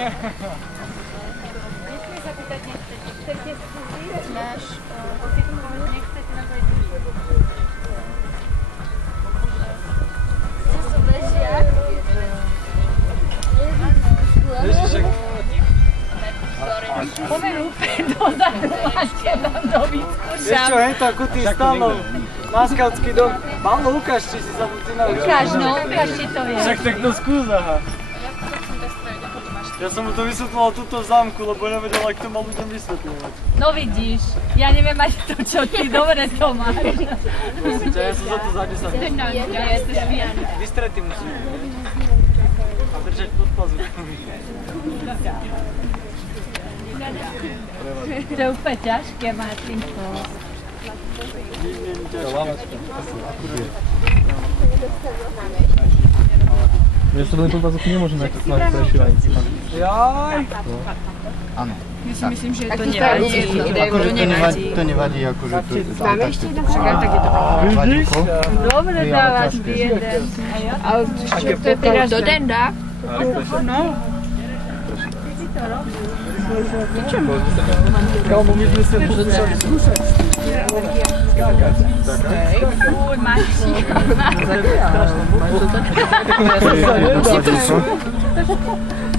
Nesmie sa pýtať, chcete slúžiť? Náš, nechcete na to ísť. Co sú bežia? Ježišek. Poviem úplne dozadu, máte tam do výskúšam. Vieš čo, hej, ako ty stále na skautský dom. Páno, ukáž, či si sa mu ty naučil. Ukáž, no, ukáž, či to je. Však tak to skús, aha. Ja som mu to vysvetloval tuto v zámku, lebo nevedel, ak to mal ľuďom vysvetľovať. No vidíš, ja neviem mať to, čo ty, dobre to máš. Ja som za to za 10. Vystretý musím. A držať pod pazuchami. To je úplne ťažké, Martinko. Ja sa len pod bazúku nemôžeme mať prešívať. Jaj! Áno. Ja si myslím, že to nevadí. To nevadí, akože to je tak. Máme ešte jeden? Však aj tak je to Vidíš? Dobre dávaš ty jeden. Ale čo to je teraz do denda? No. Kámo, my sme sa potrebovali skúšať. Uj, Maxi.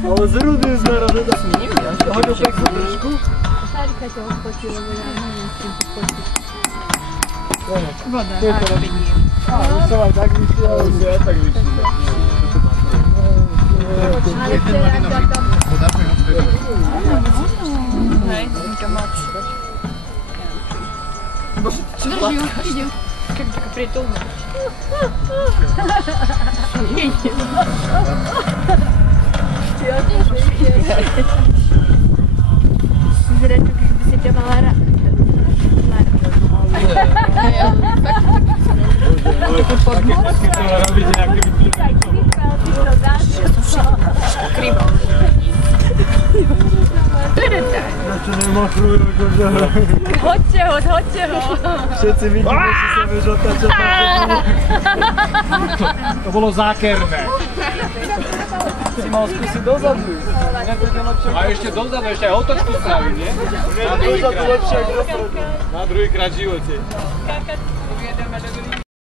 Ale zrudný sme radeda. Hodil peknú trošku. Šárika ťa odskočí, lebo ja neviem s tým podskočiť. Voda. Už som aj tak vyšli, ale už ja tak vyšli. Hej, to moc. Drži ju, ide. Kako tako prijateljno. Zraču, kako bi se ťa mala Čo nemachujú, akože... Hoďte ho! Všetci vidíme, že sa vieš otáčať na To bolo zákerné. Si mal skúsiť dozadu. A ešte dozadu, ešte aj otočku spraviť, nie? Dozadu lepšie ako dopredu. Na druhýkrát v živote. Skákať.